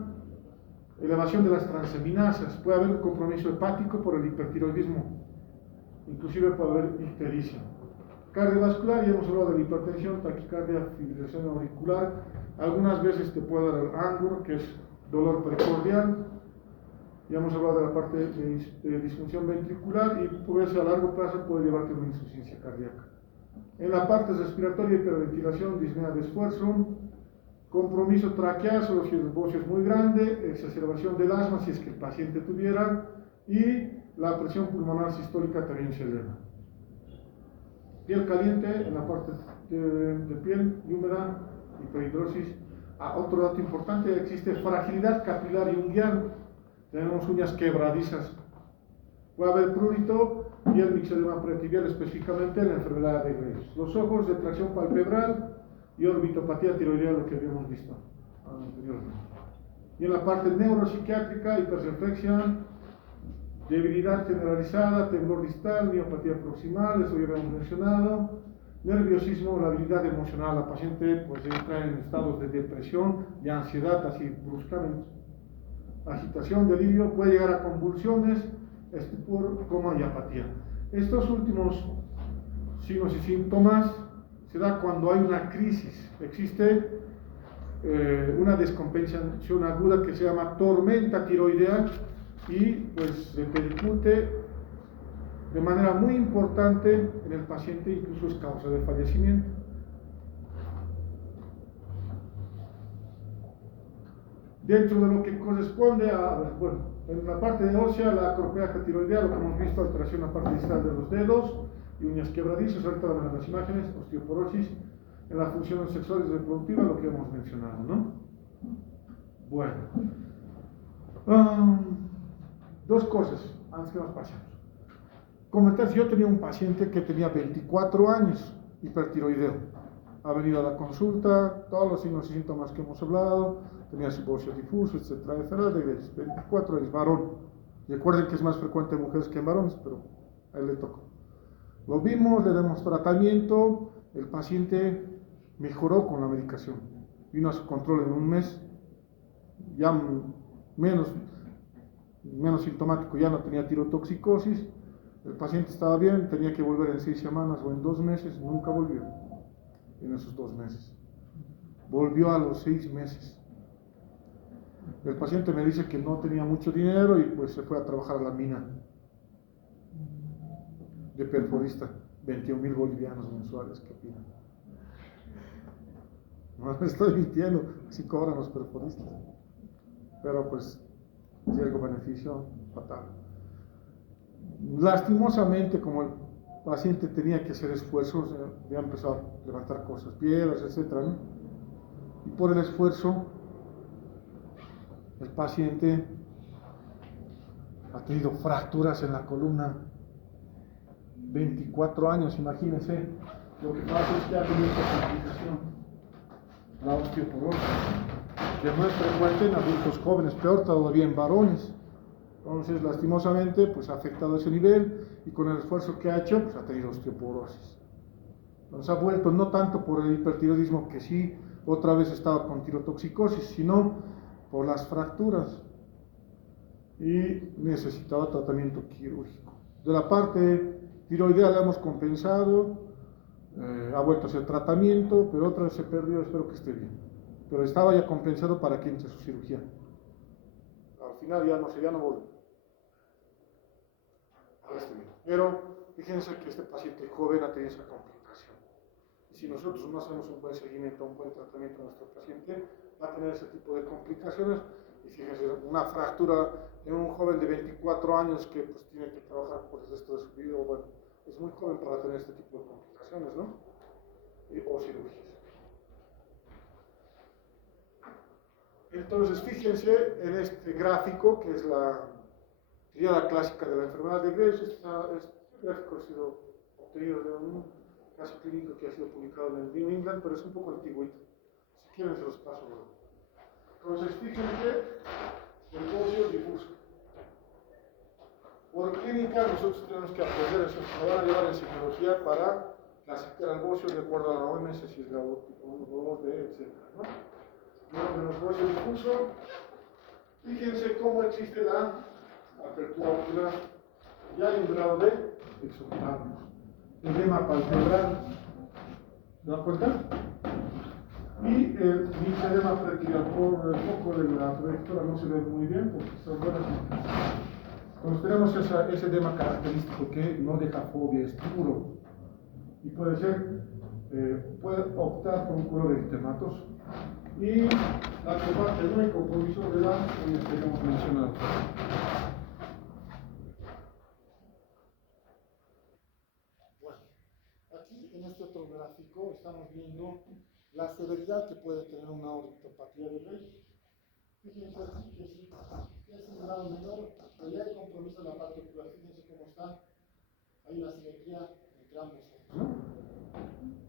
elevación de las transaminasas, puede haber un compromiso hepático por el hipertiroidismo, inclusive puede haber ictericia. Cardiovascular, ya hemos hablado de la hipertensión, taquicardia, fibrilación auricular, algunas veces te puede dar el ángulo, que es dolor precordial. Ya hemos hablado de la parte de disfunción ventricular y por eso a largo plazo puede llevarte a una insuficiencia cardíaca. En la parte respiratoria, hiperventilación, disnea de esfuerzo, compromiso traqueal, solo si el bocio es muy grande, exacerbación del asma si es que el paciente tuviera, y la presión pulmonar sistólica también se eleva. Piel caliente en la parte de piel y húmeda, hiperhidrosis. Otro dato importante, existe fragilidad capilar y unguial. Tenemos uñas quebradizas. Puede haber prurito y el mixedema pretibial, específicamente en la enfermedad de Graves. Los ojos de tracción palpebral y orbitopatía tiroidea, lo que habíamos visto anteriormente. Y en la parte neuropsiquiátrica, hiperreflexión, debilidad generalizada, temblor distal, miopatía proximal, eso ya habíamos mencionado, nerviosismo, labilidad emocional. La paciente pues entra en estados de depresión, de ansiedad, así bruscamente. Agitación, delirio, puede llegar a convulsiones, estupor, coma y apatía. Estos últimos signos y síntomas se da cuando hay una crisis. Existe una descompensación aguda que se llama tormenta tiroidea y pues repercute de manera muy importante en el paciente, incluso es causa de fallecimiento. Dentro de lo que corresponde bueno, en la parte de ósea, la acropeaca tiroidea, lo que hemos visto, alteración en la parte distal de los dedos y uñas quebradizas, ahorita van a ver las imágenes, osteoporosis, en las funciones sexuales y reproductivas, lo que hemos mencionado, ¿no? Bueno, dos cosas antes que nos pasemos. Comentar, si yo tenía un paciente que tenía 24 años, hipertiroideo, ha venido a la consulta, todos los signos y síntomas que hemos hablado, tenía su bocio difuso, etcétera, enfermedad de Graves, 24 es varón. Recuerden que es más frecuente en mujeres que en varones, pero a él le tocó. Lo vimos, le damos tratamiento, el paciente mejoró con la medicación, vino a su control en un mes, ya menos sintomático, ya no tenía tirotoxicosis, el paciente estaba bien, tenía que volver en 6 semanas o en 2 meses, nunca volvió en esos 2 meses. Volvió a los 6 meses. El paciente me dice que no tenía mucho dinero y pues se fue a trabajar a la mina de perforista, 21,000 bolivianos mensuales que piden. No me estoy mintiendo, así cobran los perforistas. Pero pues, riesgo-beneficio fatal. Lastimosamente, como el paciente tenía que hacer esfuerzos, ya empezó a levantar cosas, piedras, etc., ¿no? Y por el esfuerzo, el paciente ha tenido fracturas en la columna. 24 años, imagínense. Lo que pasa es que ha tenido esta complicación, la osteoporosis, que no es frecuente en adultos jóvenes, peor todavía en varones. Entonces, lastimosamente, pues ha afectado ese nivel y con el esfuerzo que ha hecho, pues ha tenido osteoporosis. Nos ha vuelto no tanto por el hipertiroidismo, que sí, otra vez estaba con tirotoxicosis, sino por las fracturas y necesitaba tratamiento quirúrgico. De la parte tiroidea la hemos compensado, ha vuelto a hacer tratamiento, pero otra vez se perdió, espero que esté bien. Pero estaba ya compensado para que entre su cirugía. Al final ya no volvió. Ahora está bien. Pero fíjense que este paciente joven ha tenido esa complicación. Y si nosotros no hacemos un buen seguimiento, un buen tratamiento a nuestro paciente, va a tener ese tipo de complicaciones. Y fíjense, una fractura en un joven de 24 años que pues tiene que trabajar por el resto de su vida, bueno, es muy joven para tener este tipo de complicaciones, ¿no? O cirugías. Entonces, fíjense en este gráfico, que es la triada clásica de la enfermedad de Graves. Este gráfico ha sido obtenido de un caso clínico que ha sido publicado en el New England, pero es un poco antiguito. Si quieren, se los paso luego. Entonces, fíjense el bocio difuso. Por clínica, nosotros tenemos que aprender eso. Nos van a llevar en psicología para clasificar el bocio de acuerdo a la OMS, si es grado tipo 1, 2, D, etc., ¿no? Luego de los bocio difuso, fíjense cómo existe la apertura ocular. Ya hay un grado de exocularnos. Edema palpebral. ¿Se dan cuenta? Y el mixedema pretibial, por el foco de la proyectora no se ve muy bien porque son buenas imágenes. Entonces tenemos ese edema característico que no deja fobia, es duro y puede ser, puede optar por un color eritematos. Y la parte no hay compromiso de la que hemos mencionado. Bueno, aquí en este otro gráfico estamos viendo la severidad que puede tener una orbitopatía de Graves. Fíjense aquí que sí, es un grado menor, pero ya hay compromiso en la parte ocular. Fíjense cómo está, hay una simetría entre ambos ojos, ¿no?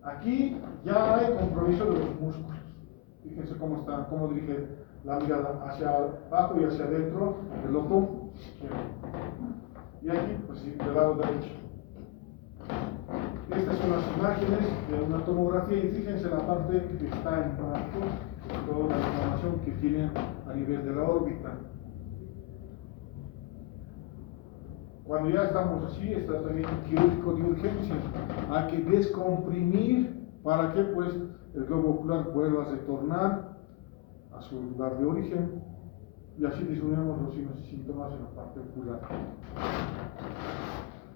Aquí ya hay compromiso de los músculos. Fíjense cómo está, cómo dirige la mirada hacia abajo y hacia adentro del ojo izquierdo. Y aquí, pues sí, del lado derecho. Estas son las imágenes de una tomografía y fíjense la parte que está en blanco, toda la información que tiene a nivel de la órbita. Cuando ya estamos así, es tratamiento quirúrgico de urgencia. Hay que descomprimir para que pues el globo ocular vuelva a retornar a su lugar de origen y así disminuimos los signos y síntomas en la parte ocular.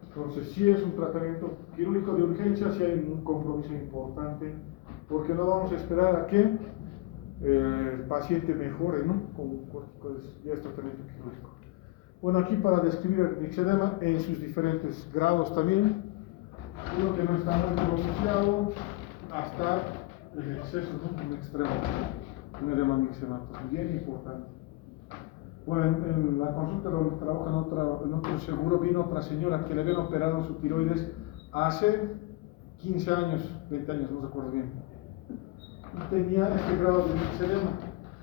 Entonces, sí es un tratamiento quirúrgico de urgencia, sí hay un compromiso importante, porque no vamos a esperar a que el paciente mejore, ¿no? Con corticoides, ya es tratamiento quirúrgico. Bueno, aquí para describir el mixedema en sus diferentes grados también, uno que no está muy pronunciado hasta el exceso, ¿no? Un extremo, un edema mixedematos, bien importante. Bueno, en la consulta donde trabaja en otro seguro, vino otra señora que le habían operado su tiroides hace 15 años, 20 años, no recuerdo bien. Y tenía este grado de mixedema.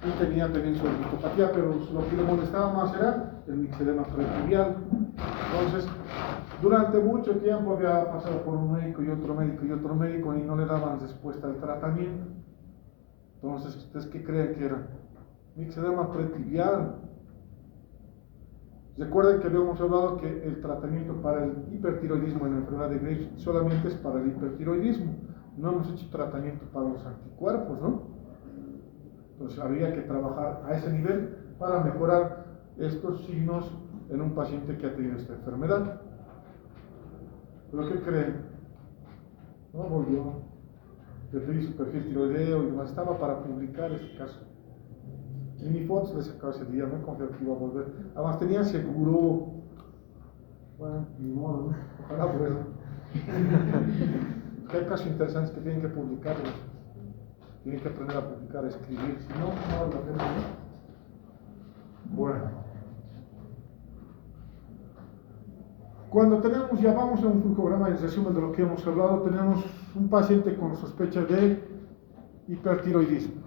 Y tenía también su orbitopatía, pero lo que le molestaba más era el mixedema pretibial. Entonces, durante mucho tiempo había pasado por un médico y otro médico y otro médico y no le daban respuesta al tratamiento. Entonces, ¿ustedes qué creen que era? Mixedema pretibial. Recuerden que habíamos hablado que el tratamiento para el hipertiroidismo en la enfermedad de Graves solamente es para el hipertiroidismo. No hemos hecho tratamiento para los anticuerpos, ¿no? Entonces habría que trabajar a ese nivel para mejorar estos signos en un paciente que ha tenido esta enfermedad. ¿Pero qué creen? No volvió. Le pedí su perfil tiroideo y demás. Estaba para publicar este caso. Y ni fotos le sacaba ese día, no confiaba que iba a volver. Además tenía seguro. Bueno, ni modo, ¿no? Ojalá vuelva. Que hay casos interesantes que tienen que publicarlos. Tienen que aprender a publicar, a escribir. Si no, no vale la pena, ¿no? Bueno. Cuando tenemos, ya vamos a un flujograma en resumen de lo que hemos hablado, tenemos un paciente con sospecha de hipertiroidismo.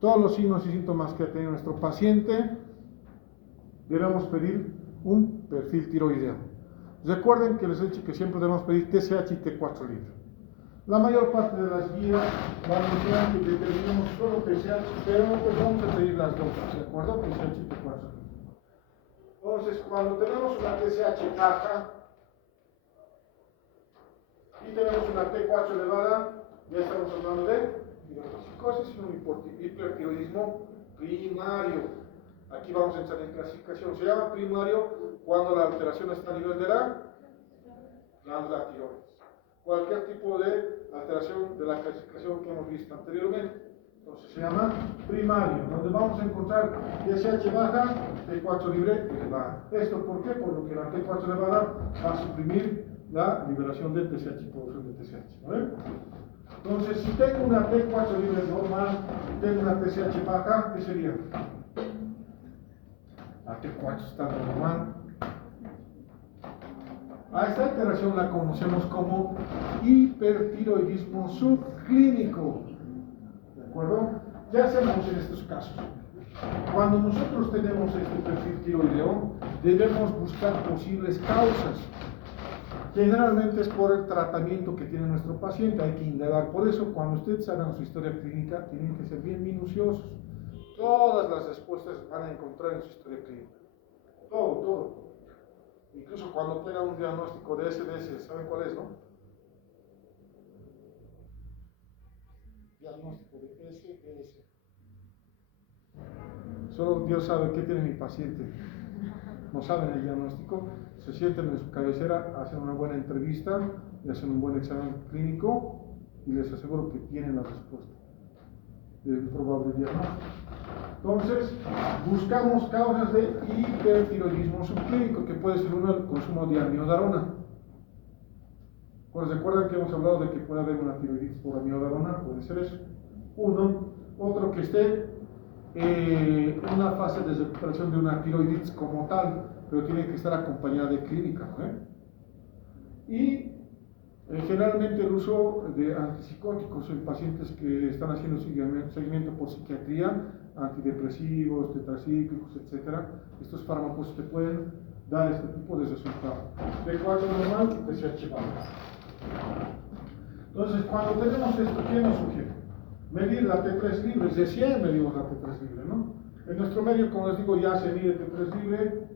Todos los signos y síntomas que ha tenido nuestro paciente, debemos pedir un perfil tiroideo. Recuerden que les he dicho que siempre debemos pedir TSH y T4 libre. La mayor parte de las guías van a mencionar que determinamos solo TSH, pero pues vamos a pedir las dos, ¿de acuerdo? TSH y T4 libre. Entonces, cuando tenemos una TSH baja y tenemos una T4 elevada, ya estamos hablando de psicosis y un hipertiroidismo primario. Aquí vamos a entrar en clasificación. Se llama primario cuando la alteración está a nivel de la glándula tiroides. Cualquier tipo de alteración de la clasificación que hemos visto anteriormente. Entonces se llama primario, donde vamos a encontrar TSH baja, T4 libre elevada. ¿Esto por qué? Por lo que la T4 elevada va a suprimir la liberación de TSH, producción de TSH. ¿Vale? Entonces, si tengo una T4 libre normal y tengo una TSH baja, ¿qué sería? La T4 está normal. A esta alteración la conocemos como hipertiroidismo subclínico. ¿De acuerdo? ¿Qué hacemos en estos casos? Cuando nosotros tenemos este perfil tiroideo, debemos buscar posibles causas. Generalmente es por el tratamiento que tiene nuestro paciente, hay que indagar. Por eso, cuando ustedes hagan su historia clínica, tienen que ser bien minuciosos. Todas las respuestas van a encontrar en su historia clínica. Todo. Incluso cuando tengan un diagnóstico de SDS, ¿saben cuál es, no? Diagnóstico de ese. Solo Dios sabe qué tiene mi paciente. No saben el diagnóstico, se sienten en su cabecera, hacen una buena entrevista y hacen un buen examen clínico y les aseguro que tienen la respuesta del probable diagnóstico. Entonces, buscamos causas de hipertiroidismo subclínico, que puede ser uno el consumo de amiodarona. Pues recuerdan que hemos hablado de que puede haber una tiroiditis por amiodarona, puede ser eso. Uno, otro que esté en una fase de recuperación de una tiroiditis como tal, pero tiene que estar acompañada de clínica, ¿no? Y generalmente el uso de antipsicóticos en pacientes que están haciendo seguimiento por psiquiatría, antidepresivos, tetracíclicos, etc. Estos fármacos te pueden dar este tipo de resultado. T4 normal, TSH bajo. Entonces, cuando tenemos esto, ¿qué nos sugiere? Medir la T3 libre, recién medimos la T3 libre, ¿no? En nuestro medio, como les digo, ya se mide T3 libre,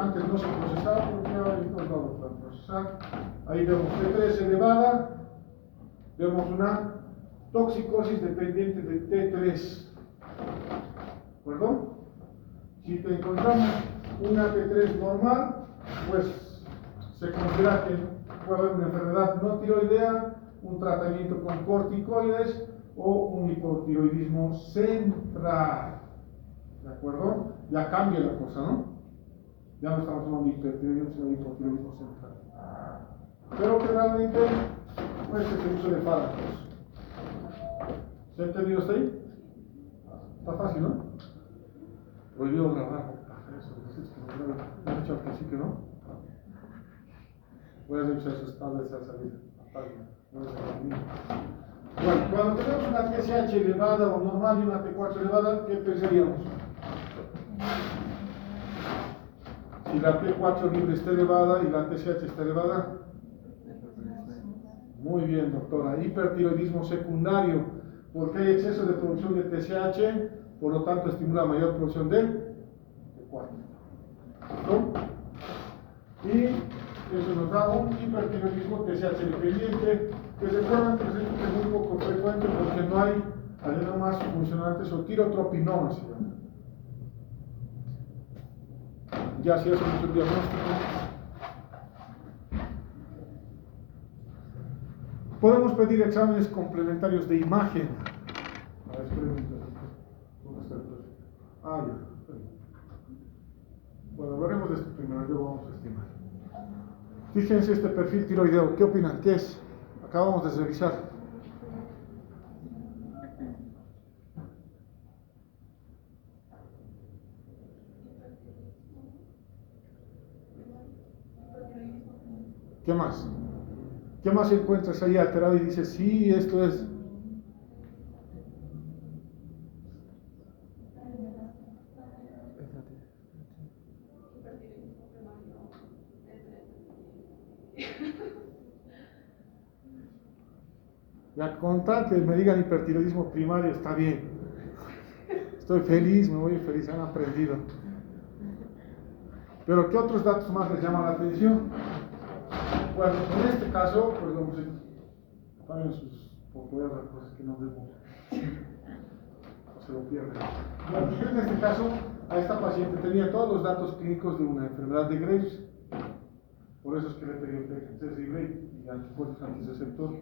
antes no se procesaba, porque ya hay dos lados para procesar. Ahí vemos T3 elevada, vemos una toxicosis dependiente de T3, ¿de acuerdo? Si te encontramos una T3 normal, pues se considera que puede haber una enfermedad no tiroidea, un tratamiento con corticoides o un hipotiroidismo central, ¿de acuerdo? Ya cambia la cosa, ¿no? Ya no estamos hablando de hipertiroidismo, sino de hipotiroidismo central. Pero que realmente, pues, es el uso de fármacos. ¿Se ha entendido hasta ahí? Está fácil, ¿no? Prohibido grabar. Eso, me han dicho al principio, ¿no? Voy a revisar sus tablets al salir la página. Bueno, cuando tenemos una TSH elevada o normal y una T4 elevada, ¿qué pensaríamos? Si la T4 libre está elevada y la TSH está elevada. Muy bien, doctora. Hipertiroidismo secundario, porque hay exceso de producción de TSH, por lo tanto estimula mayor producción de T4. ¿No? Y eso nos da un hipertiroidismo TSH dependiente, que recuerdan que es muy poco frecuente porque no hay adenomas funcionantes o tirotropinomas. Ya si hacemos el diagnóstico, podemos pedir exámenes complementarios de imagen. A ver, espérenme. ¿Dónde está el proceso? Ya. Bueno, hablaremos de esto primero, luego vamos a estimar. Fíjense este perfil tiroideo, ¿qué opinan? ¿Qué es? Acabamos de revisar. ¿Qué más? ¿Qué más encuentras ahí alterado y dices, sí, esto es? Ya contar que me digan hipertiroidismo primario está bien. Estoy feliz, me voy feliz, han aprendido. Pero ¿qué otros datos más les llaman la atención? Bueno, en este caso, pues vamos a paguen sus portuguesas las cosas que no debo. O se lo pierden. Bueno, yo en este caso, a esta paciente tenía todos los datos clínicos de una enfermedad de Graves. Por eso es que le pedí el TSH libre y anticuerpos antireceptor.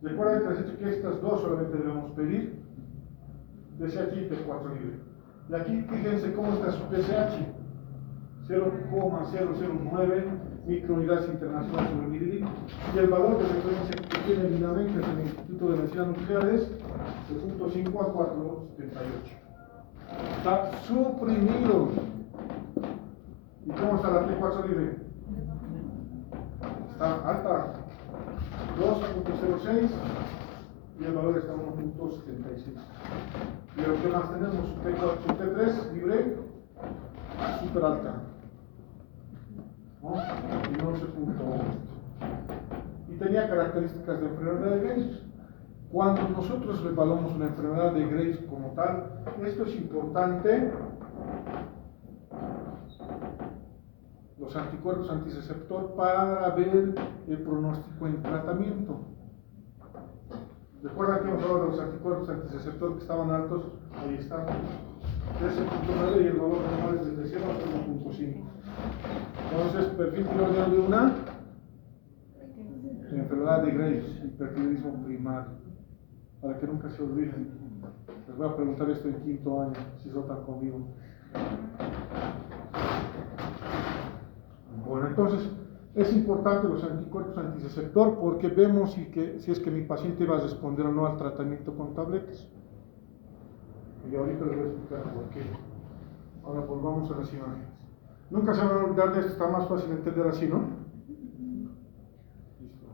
Recuerden que les he dicho que estas dos solamente debemos pedir. TSH y T4 libre. Y aquí fíjense cómo está su TSH. 0,009 microunidades internacionales sobre mililitro. Y el valor de referencia que tiene el INAMEC, que es el Instituto de Medicina Nuclear, es de 0.5 a 478. Está suprimido. ¿Y cómo está la T4 libre? Está alta. 2.06 y el valor está 1.76. Y lo que más tenemos, su T3 libre, súper alta, ¿no? Y 11.8. Y tenía características de enfermedad de Graves. Cuando nosotros evaluamos una enfermedad de Graves como tal, esto es importante. Los anticuerpos antireceptor para ver el pronóstico en tratamiento. ¿Recuerdan que hemos hablado de los anticuerpos antirreceptor que estaban altos? Ahí están. 13.9 y el valor normal es desde 0 hasta 1.5. Entonces, perfil tiroideo de una enfermedad de Graves, hipertiroidismo primario. Para que nunca se olviden. Les voy a preguntar esto en quinto año, si votan conmigo. Bueno, entonces, es importante los anticuerpos antirreceptor porque vemos si es que mi paciente va a responder o no al tratamiento con tabletas. Y ahorita les voy a explicar por qué. Ahora volvamos a las imágenes. Nunca se van a olvidar de esto, está más fácil entender así, ¿no? Listo.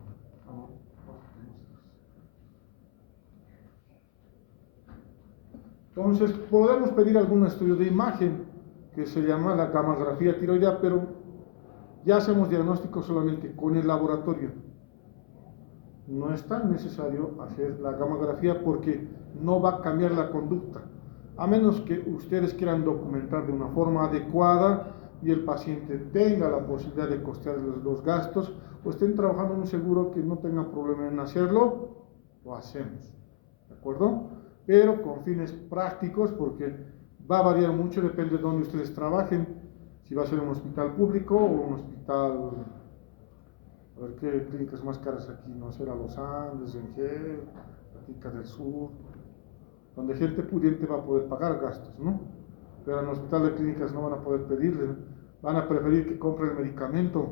Entonces, podemos pedir algún estudio de imagen que se llama la gamografía tiroidea, pero ya hacemos diagnóstico solamente con el laboratorio. No es tan necesario hacer la gamografía porque no va a cambiar la conducta, a menos que ustedes quieran documentar de una forma adecuada y el paciente tenga la posibilidad de costear los gastos o estén trabajando en un seguro que no tenga problema en hacerlo, lo hacemos, ¿de acuerdo? Pero con fines prácticos, porque va a variar mucho, depende de dónde ustedes trabajen, si va a ser un hospital público o un hospital, a ver qué clínicas más caras aquí, no sé, Los Andes, Rengel, la Clínica del Sur, donde gente pudiente va a poder pagar gastos, ¿no? Pero en el hospital de clínicas no van a poder pedirle, van a preferir que compre el medicamento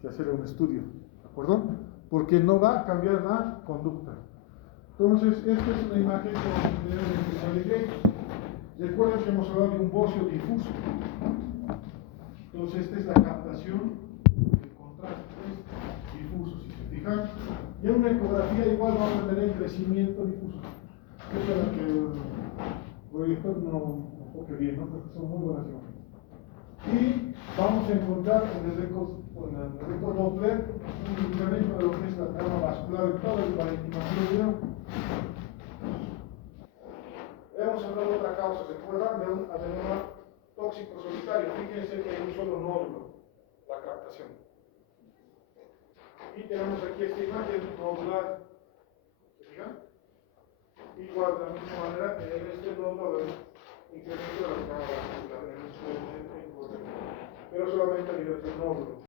que hacer un estudio, ¿de acuerdo? Porque no va a cambiar la conducta. Entonces, esta es una imagen de Graves. Recuerden que hemos hablado de un bocio difuso. Entonces, esta es la captación del contraste difuso, si se fijan. Y en una ecografía igual vamos a tener crecimiento difuso. Esta es la que el proyector no enfoque bien, ¿no? Porque son muy buenas imágenes. Y vamos a encontrar en el eco Doppler un incremento de lo que es la trama vascular de todo el parénquima tiroideo. Hemos hablado de otra causa, ¿se acuerdan? De un adenoma tóxico solitario. Fíjense que hay un solo nódulo, la captación. Y tenemos aquí esta imagen nodular. ¿Se fijan? Igual, de la misma manera, en este nódulo del incremento de la trama vascular, pero solamente a nivel del nódulo.